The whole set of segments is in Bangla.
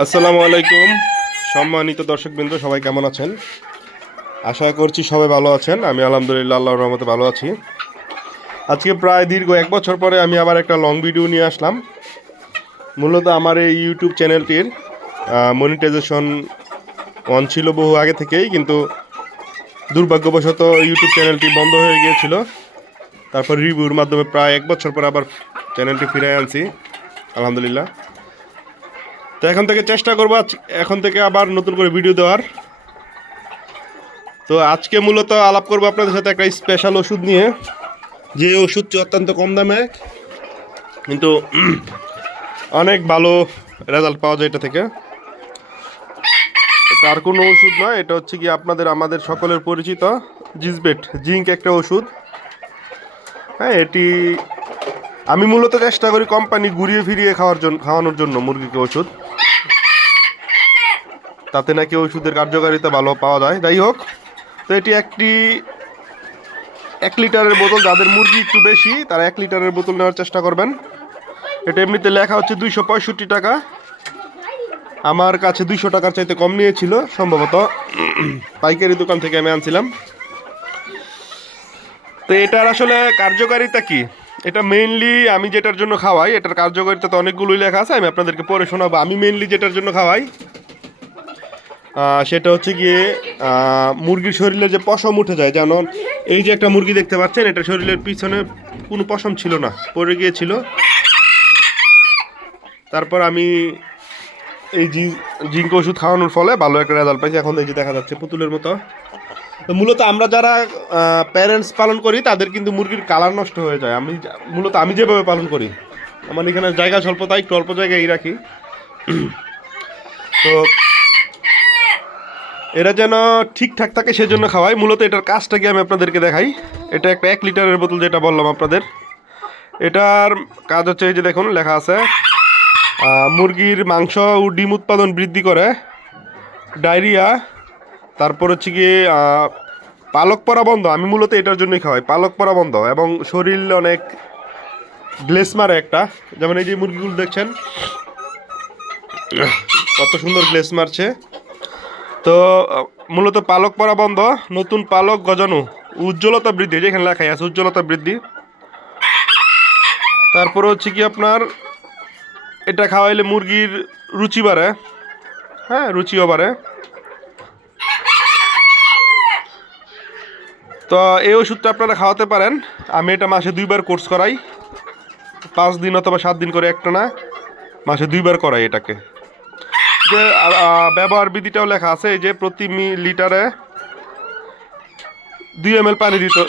আসসালামু আলাইকুম সম্মানিত দর্শকবৃন্দ, সবাই কেমন আছেন? আশা করছি সবাই ভালো আছেন। আমি আলহামদুলিল্লাহ আল্লাহর রহমতে ভালো আছি। আজকে প্রায় দীর্ঘ 1 বছর পরে আমি আবার একটা লং ভিডিও নিয়ে আসলাম। মূলত আমার এই ইউটিউব চ্যানেলটির মনিটাইজেশন অন ছিল বহু আগে থেকেই, কিন্তু দুর্ভাগ্যবশত ইউটিউব চ্যানেলটি বন্ধ হয়ে গিয়েছিল। তারপর রিভিউর মাধ্যমে প্রায় 1 বছর পর আবার চ্যানেলটি ফিরে আনছি আলহামদুলিল্লাহ। তো এখন থেকে চেষ্টা করবো এখন থেকে আবার নতুন করে ভিডিও দেওয়ার। তো আজকে মূলত আলাপ করবো আপনাদের সাথে একটা স্পেশাল ওষুধ নিয়ে, যে ওষুধটি অত্যন্ত কম দামে কিন্তু অনেক ভালো রেজাল্ট পাওয়া যায় এটা থেকে। তার কোনো ওষুধ নয়, এটা হচ্ছে কি আমাদের সকলের পরিচিত জিজবেট জিঙ্ক একটা ওষুধ। হ্যাঁ, এটি আমি মূলত চেষ্টা করি কোম্পানি ঘুরিয়ে ফিরিয়ে খাওয়ানোর জন্য মুরগিকে ওষুধ, তাতে নাকি ওষুধের কার্যকারিতা ভালো পাওয়া যায়। যাই হোক, তো এটি 1 লিটারের বোতল। যাদের মুরগি একটু বেশি তারা 1 লিটারের বোতল নেওয়ার চেষ্টা করবেন। এটা এমনিতে লেখা হচ্ছে 265 টাকা। আমার কাছে 200 টাকার চাইতে কম নিয়েছিল, সম্ভবত পাইকারি দোকান থেকে আমি আনছিলাম। তো এটার আসলে কার্যকারিতা কি, এটা মেইনলি আমি যেটার জন্য খাওয়াই, এটার কার্যকারিতা তো অনেকগুলোই লেখা আছে, আমি আপনাদেরকে পড়ে শোনাবো। আমি মেইনলি যেটার জন্য খাওয়াই সেটা হচ্ছে গিয়ে মুরগির শরীরে যে পশম উঠে যায়, যেমন এই যে একটা মুরগি দেখতে পাচ্ছেন, এটা শরীরের পিছনে কোনো পশম ছিল না, পড়ে গিয়েছিল। তারপর আমি এই জিঙ্ক ওষুধ খাওয়ানোর ফলে ভালো একটা রেজাল্ট পাইছি। এখন এই যে দেখা যাচ্ছে পুতুলের মতো। তো মূলত আমরা যারা প্যারেন্টস পালন করি তাদের কিন্তু মুরগির কালার নষ্ট হয়ে যায়। আমি যেভাবে পালন করি, আমার এখানে জায়গা স্বল্পতা, একটু অল্প জায়গায় রাখি। তো এরা যেন ঠিকঠাক থাকে সেজন্য খাওয়াই। মূলত এটার কাজটা কি আমি আপনাদেরকে দেখাই। এটা একটা 1 লিটারের বোতল, যেটা বললাম আপনাদের। এটার কাজ হচ্ছে এই যে দেখুন লেখা আছে, মুরগির মাংস ও ডিম উৎপাদন বৃদ্ধি করে, ডায়রিয়া, তারপর হচ্ছে গিয়ে পালক পরা বন্ধ। আমি মূলত এটার জন্যই খাওয়াই, পালক পরা বন্ধ, এবং শরীর অনেক গ্লেস মারে একটা। যেমন এই যে মুরগিগুলো দেখছেন কত সুন্দর গ্লেস মারছে। তো মূলত পালক পরা বন্ধ, নতুন পালক গজানো, উজ্জ্বলতা বৃদ্ধি, যেখানে লেখাই আছে উজ্জ্বলতা বৃদ্ধি। তারপর হচ্ছে কি আপনার এটা খাওয়াইলে মুরগির রুচি বাড়ে, হ্যাঁ রুচিও বাড়ে। তো এই ওষুধটা আপনারা খাওয়াতে পারেন। আমি এটা মাসে 2বার কোর্স করাই, 5 দিন অথবা 7 দিন করে, একটা না, মাসে 2বার করাই এটাকে। যে ব্যবহার বিধিটাও লেখা আছে, এই যে প্রতি লিটারে 2 ml পানি দিতে,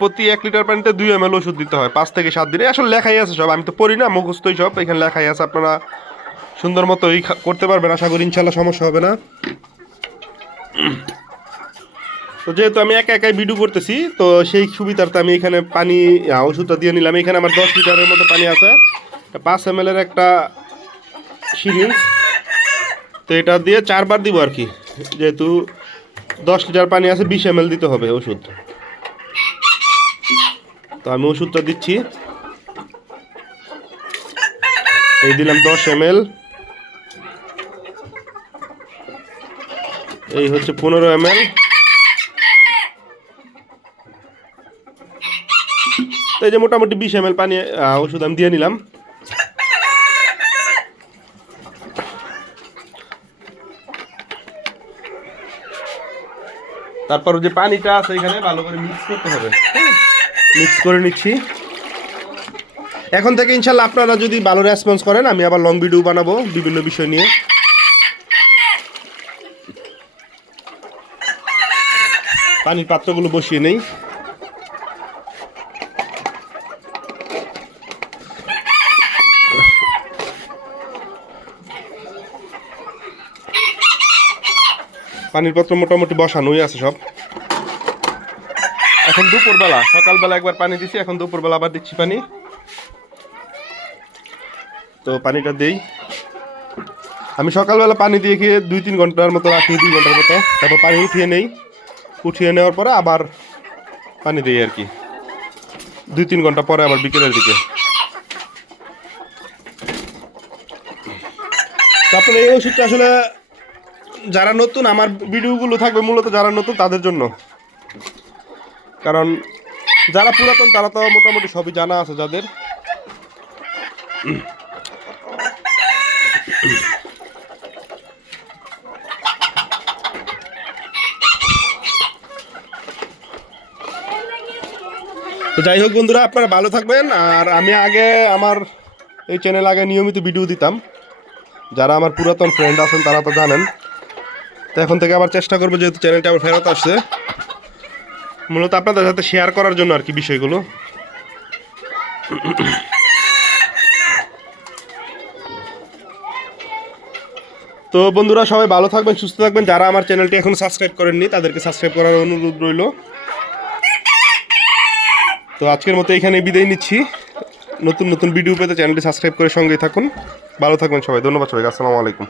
প্রতি 1 লিটার পানিতে 2 ml ওষুধ দিতে হয় 5 থেকে 7 দিনে। আসলে লেখাই আছে সব, আমি তো পড়ি না, মুখস্থই সব, এখানে লেখাই আছে। আপনারা সুন্দর মতো করতে পারবেন, আশা করি ইনশাল্লাহ সমস্যা হবে না। তো যেহেতু আমি একাই ভিডিও করতেছি, তো সেই সুবিধার্থে আমি এখানে পানি ওষুধটা দিয়ে নিলাম। এখানে আমার 10 লিটারের মতো পানি আছে, 5 ml এর একটা সিরিঞ্জ। তো এটা দিয়ে 4বার দিব আর কি, যেহেতু 10 লিটার পানি আছে, 20 ml দিতে হবে ওষুধ। তো আমি ওষুধটা দিচ্ছি, এই দিলাম 10 ml, এই হচ্ছে 15 ml। তো এই যে মোটামুটি 20 ml পানি ওষুধ আমি দিয়ে নিলাম। তারপর যে পানিটা আছে এখানে ভালো করে মিক্স করতে হবে, মিক্স করে নিচ্ছি। এখন থেকে ইনশাল্লাহ আপনারা যদি ভালো রেসপন্স করেন, আমি আবার লং ভিডিও বানাবো বিভিন্ন বিষয় নিয়ে। পানির পাত্রগুলো বসিয়ে নেই। পানির পাত্র মোটামুটি বসানোই আছে সব। এখন দুপুরবেলা, সকালবেলা একবার পানি দিচ্ছি, এখন দুপুরবেলা আবার দিচ্ছি পানি। তো পানিটা দেই, আমি সকালবেলা পানি দিয়ে খেয়ে 2-3 ঘন্টার মতো রাখি, 2 ঘন্টার মতো। তারপর পানি উঠিয়ে নেই, উঠিয়ে নেওয়ার পরে আবার পানি দিই আর কি, 2-3 ঘন্টা পরে আবার বিকেলের দিকে। তো আপনার এই ওষুধটা আসলে যারা নতুন, আমার ভিডিওগুলো থাকবে মূলত যারা নতুন তাদের জন্য, কারণ যারা পুরাতন তারা তো মোটামুটি সবই জানা আছে যাদের। তো যাই হোক বন্ধুরা, আপনারা ভালো থাকবেন। আর আমি আগে আমার এই চ্যানেল আগে নিয়মিত ভিডিও দিতাম, যারা আমার পুরাতন ফ্রেন্ড আছেন তারা তো জানেন। তো এখন থেকে আবার চেষ্টা করবো, যেহেতু চ্যানেলটা আবার ফেরত আসছে, মূলত আপনাদের সাথে শেয়ার করার জন্য আর কি বিষয়গুলো। তো বন্ধুরা সবাই ভালো থাকবেন, সুস্থ থাকবেন। যারা আমার চ্যানেলটি এখনো সাবস্ক্রাইব করেননি তাদেরকে সাবস্ক্রাইব করার অনুরোধ রইল। তো আজকের মতো এখানে বিদায় নিচ্ছি। নতুন নতুন ভিডিও পেতে চ্যানেলটি সাবস্ক্রাইব করে সঙ্গেই থাকুন। ভালো থাকবেন সবাই, ধন্যবাদ সবাইকে, আসসালামু আলাইকুম।